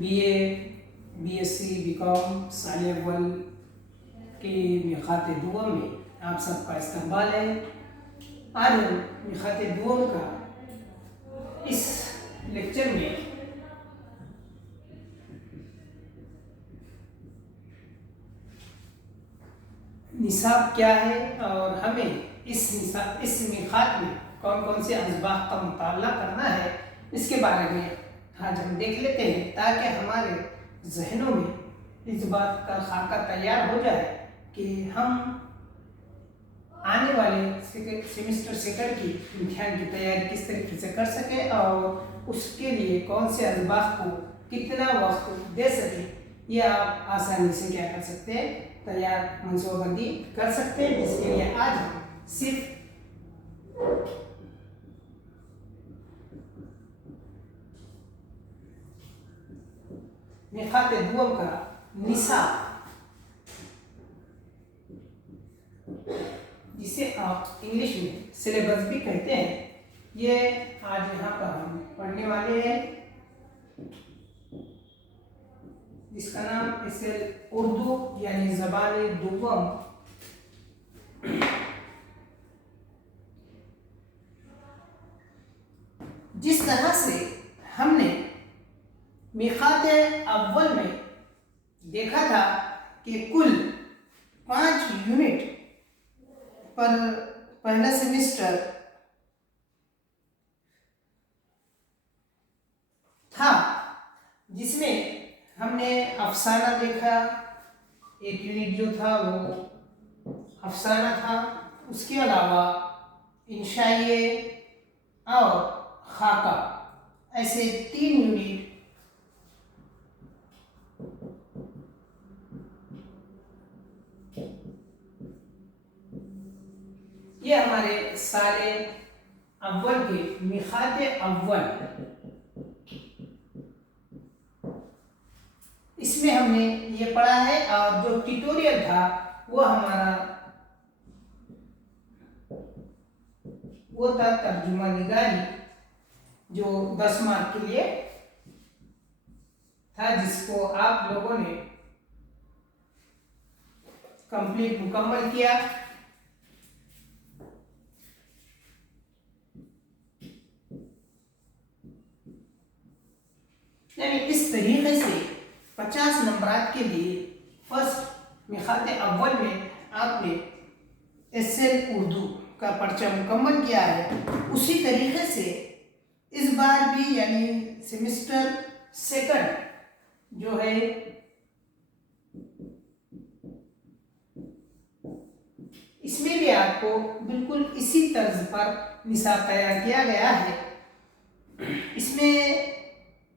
BA, BSc, BCom साल अव्वल के मिखात दुआम में आप सबका इस्तकबाल है। आज हम मिखात दुआम का इस लेक्चर में निसाब क्या है और हमें इस मिखात में कौन कौन से असबाब का मुताला करना है, इसके बारे में आज हम देख लेते हैं, ताकि हमारे जहनों में इस बात का खाका तैयार हो जाए कि हम आने वाले सेमेस्टर सेकंड की इम्तिहान की तैयारी किस तरीके से कर सके और उसके लिए कौन से असबाब को कितना वक्त दे सके, ये आप आसानी से क्या कर सकते हैं, तैयार मनसूबाबंदी कर सकते हैं। जिसके लिए आज हम सिर्फ मिखात दुआम का निसाब, जिसे आप इंग्लिश में सिलेबस भी कहते हैं, ये आज यहाँ पर हम पढ़ने वाले हैं, जिसका नाम SL उर्दू यानी ज़बान दुआम। जिस तरह से हमने मिखात अव्वल में देखा था कि कुल 5 यूनिट पर पहला सेमेस्टर था, जिसमें हमने अफसाना देखा, एक यूनिट जो था वो अफसाना था। उसके अलावा इंशाइए और खाका, ऐसे 3 यूनिट ये हमारे साले अव्वल के मिखात अव्वल, इसमें हमने ये पढ़ा है। और जो ट्यूटोरियल था वो था तर्जुमा निगारी, जो 10 मार्क के लिए था, जिसको आप लोगों ने कंप्लीट मुकम्मल किया। यानी इस तरीके से 50 नंबरात के लिए फर्स्ट मिखात अव्वल में आपने SL उर्दू का पर्चा मुकम्मल किया है। उसी तरीके से इस बार भी यानी सेमेस्टर सेकंड जो है, इसमें भी आपको बिल्कुल इसी तर्ज पर निसाब तैयार किया गया है। इसमें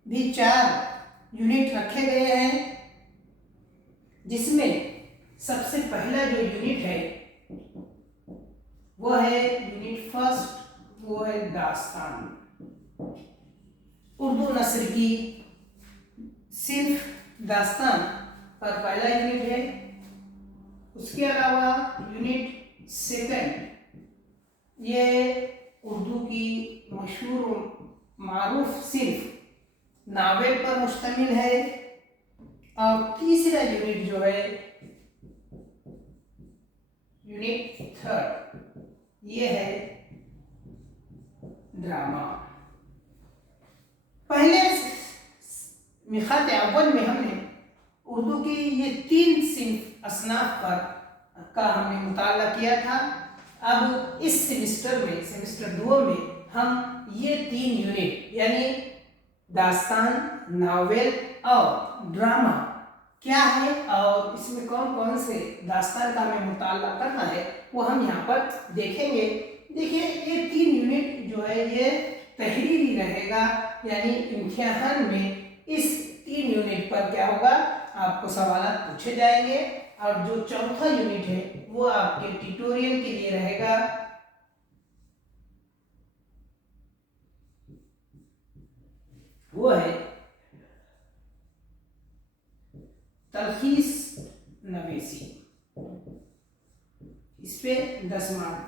भी 4 यूनिट रखे गए हैं, जिसमें सबसे पहला जो यूनिट है वो है यूनिट फर्स्ट, वो है दास्तान। उर्दू नस्र की सिर्फ दास्तान पर पहला यूनिट है। उसके अलावा यूनिट सेकंड ये उर्दू की मशहूर मारूफ सिर्फ नावेल पर मुश्तमिल है। और तीसरा यूनिट जो है यूनिट थर्ड, ये है ड्रामा। पहले मिखात अव्वल में हमने उर्दू की ये 3 सिंफ असनाफ पर का हमने मुताला किया था। अब इस सेमेस्टर में, सेमेस्टर 2 में हम ये 3 यूनिट यानी दास्तान, नावेल और ड्रामा क्या है और इसमें कौन कौन से दास्तान का हमें मुताला करना है, वो हम यहाँ पर देखेंगे। देखिए, ये 3 यूनिट जो है ये तहरीरी रहेगा, यानी इम्तिहान में इस 3 यूनिट पर क्या होगा, आपको सवाल पूछे जाएंगे। और जो चौथा यूनिट है वो आपके ट्यूटोरियल के लिए रहेगा। वो है तलखीस नवीसी। इस पे 10 मार्क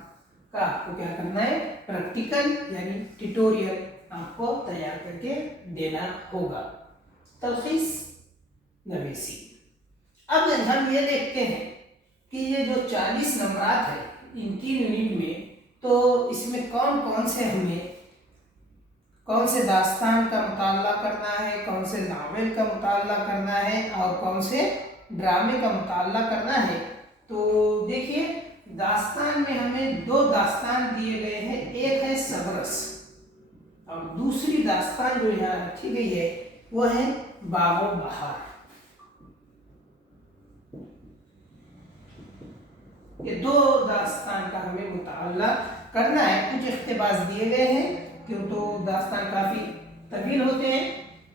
का आपको क्या करना है, प्रैक्टिकल यानी ट्यूटोरियल आपको तैयार करके देना होगा। तलखीस नवीसी। अब हम ये देखते हैं कि ये जो 40 नंबरात है इन 3 यूनिट में, तो इसमें कौन कौन से हमें कौन से दास्तान का मुताला करना है, कौन से नावल का मुताला करना है और कौन से ड्रामे का मुताला करना है। तो देखिए, दास्तान में हमें 2 दास्तान दिए गए हैं, एक है सबरस और दूसरी दास्तान जो यहाँ रखी गई है वो है बागो बहार। ये 2 दास्तान का हमें मुताला करना है। कुछ इख्तिबास दिए गए हैं क्यों, तो दास्तान काफ़ी तवील होते हैं।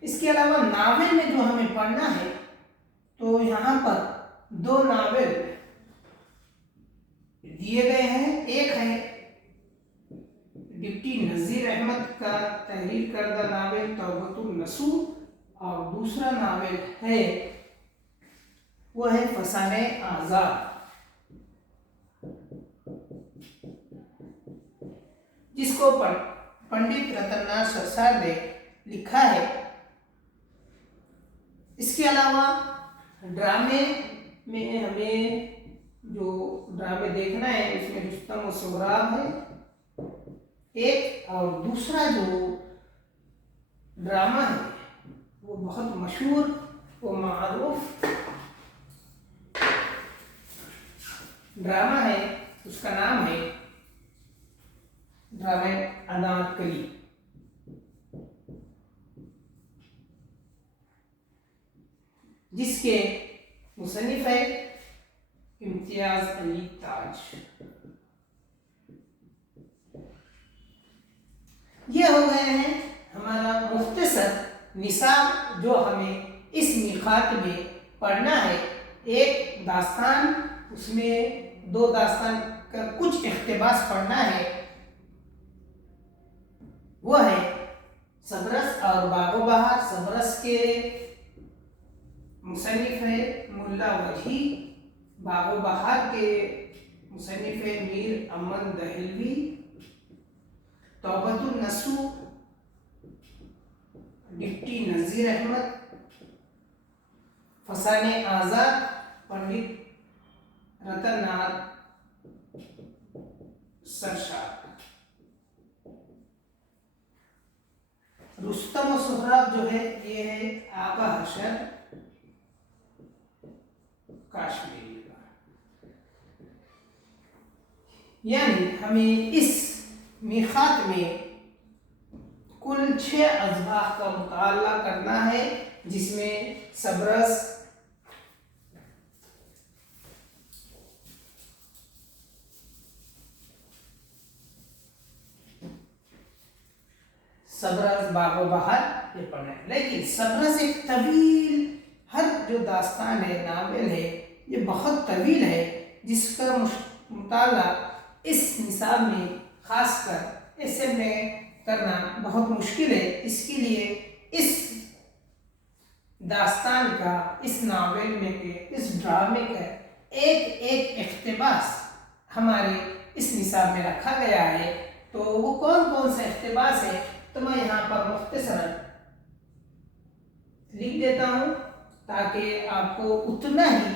इसके अलावा नावल में जो हमें पढ़ना है, तो यहाँ पर 2 नावल दिए गए हैं। एक है डिप्टी नज़ीर अहमद का तहरीर करदा नावल तौबतुन नसूह और दूसरा नावल है वो है फसाने आज़ाद, जिसको पंडित रतननाथ सरसार ने लिखा है। इसके अलावा ड्रामे में हमें जो ड्रामे देखना है उसमें रुस्तम और सोहराब है एक, और दूसरा जो ड्रामा है वो बहुत मशहूर वो मारूफ ड्रामा है, उसका नाम है ड्रामा अनारकली। जिसके मुसन्निफ है इम्तियाज अली ताज। ये हो गए हैं हमारा मुख्तसर निसाब जो हमें इस मिखात में पढ़ना है। एक दास्तान, उसमें 2 दास्तान का कुछ इख्तिबास पढ़ना है, वो है सबरस और बागो बहार। सबरस के मुसन्निफ है मुल्ला वजी, बागो बहार के मुसन्निफ है मीर अमन दहलवी। तौबतुन नसूह डिप्टी नज़ीर अहमद, फसाने आज़ाद पंडित रतननाथ सरसार। रुस्तम और सोहराब जो है ये है आका हशर काश्मीरी का। यानी हमें इस मिखात में कुल 6 अज़बाह का मुताला करना है, जिसमें सबरस, बागो बहार ये पढ़ना है। लेकिन सबरस एक तवील, हर जो दास्तान है नावल है ये बहुत तवील है, जिसका मुताला इस निसाब में खासकर ऐसे में करना बहुत मुश्किल है। इसके लिए इस दास्तान का, इस नावल में के, इस ड्रामे का एक एक इख्तिबास हमारे इस निसाब में रखा गया है। तो वो कौन कौन सा इख्तिबास है तो मैं यहाँ पर मुख्तसरन लिख देता हूँ ताकि आपको उतना ही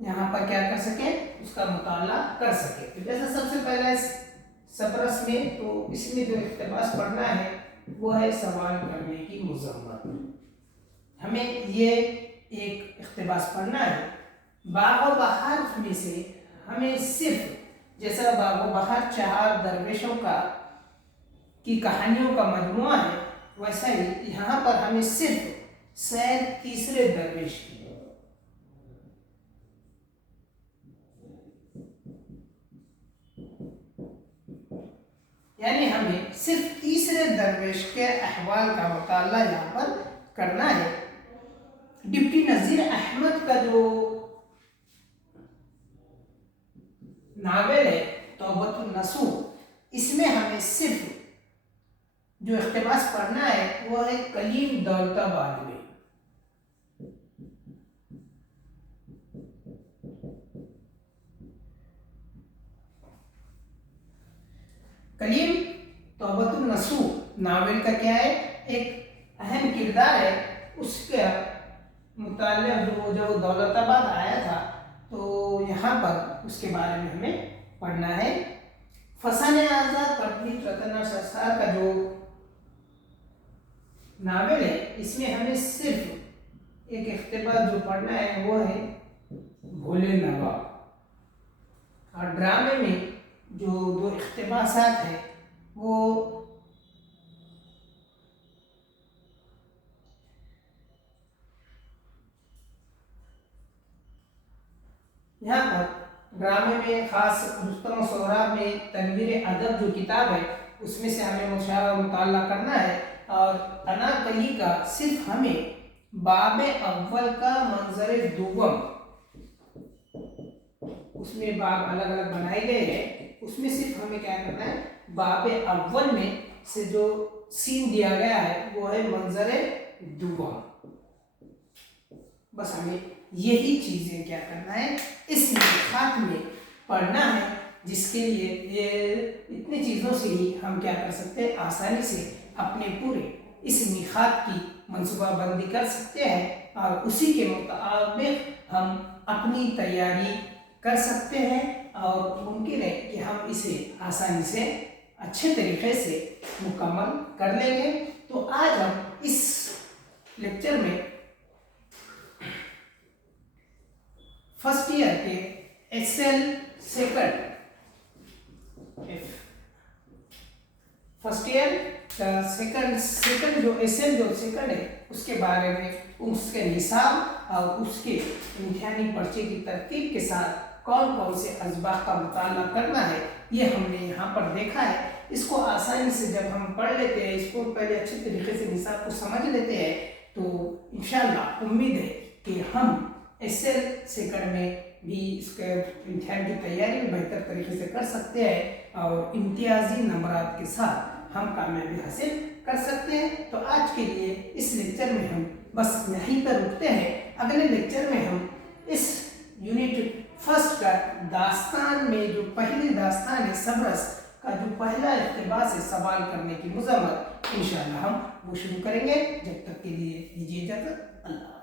यहाँ पर क्या कर सके, उसका मुताला कर सके। तो जैसे सबसे पहले सबरस में, तो इसमें जो इख्तिबास पढ़ना है वो है सवाल करने की मुज़म्मत। हमें ये एक इख्तिबास पढ़ना है। बागो बहार में से हमें सिर्फ, जैसा बागो बहार 4 दरवेशों की कहानियों का मजमुआ है, वैसा ही यहाँ पर हमें सिर्फ सैर तीसरे दरवेश की, यानी हमें सिर्फ तीसरे दरवेश के अहवाल का मुताला यहाँ पर करना है। डिप्टी नज़ीर अहमद का जो नावल है तौबतुन नसूह, इसमें हमें सिर्फ जो इख्तिबास पढ़ना है वो है कलीम दौलताबाद में। कलीम तौबतुन नसूह नावल का क्या है, एक अहम किरदार है उसके मुताल्लिक़ जो जब दौलताबाद आया था तो यहाँ पर उसके बारे में हमें पढ़ना है। फसाने आज़ाद पंडित रतन शास्त्री का जो नावल है, इसमें हमें सिर्फ एक इख्तिबास जो पढ़ना है वो है भोले नवाब, और ड्रामे में जो दो इख्तिबासात है वो यहाँ पर ड्रामे में खास रुस्तम और सोहराब में तनवीर अदब जो किताब है उसमें से हमें मुताला करना है, और अनाकली का सिर्फ हमें बाब अव्वल का मंजर दुव्वम, उसमें बाब अलग अलग बनाए गए हैं, उसमें सिर्फ हमें क्या करना है, बाब अव्वल में से जो सीन दिया गया है वो है मंजर दुव्वम। बस हमें यही चीजें क्या करना है, इस मिखात में पढ़ना है, जिसके लिए ये इतनी चीज़ों से ही हम क्या कर सकते हैं, आसानी से अपने पूरे इस मिखात की मंसूबाबंदी कर सकते हैं, और उसी के मुताबिक हम अपनी तैयारी कर सकते हैं, और मुमकिन है कि हम इसे आसानी से अच्छे तरीके से मुकम्मल कर लेंगे। तो आज हम इस लेक्चर में फर्स्ट ईयर के एक्सेल सेकंड फर्स्ट ईयर का सेकंड जो एक्सेल जो सेकंड है उसके बारे में, उसके निसाब और उसके इम्तिहानी पर्चे की तरतीब के साथ कौन कौन से अजबाह का मुताला करना है, ये हमने यहाँ पर देखा है। इसको आसानी से जब हम पढ़ लेते हैं, इसको पहले अच्छे तरीके से निसाब को समझ लेते हैं, तो इंशाअल्लाह उम्मीद है कि हम एक्सेल सेकंड में भी इसके इम्तिहान की तैयारी में बेहतर तरीके से कर सकते हैं, और इम्तियाजी नंबरात के साथ हम कामयाबी हासिल कर सकते हैं। तो आज के लिए इस लेक्चर में हम बस यहीं पर रुकते हैं। अगले लेक्चर में हम इस यूनिट फर्स्ट का दास्तान में जो पहली दास्तान है सबरस का जो पहला इक़्तिबास है सवाल करने की मुज़म्मत, इंशाअल्लाह हम वो शुरू करेंगे। जब तक के लिए दीजिए इजाज़त। अल्लाह।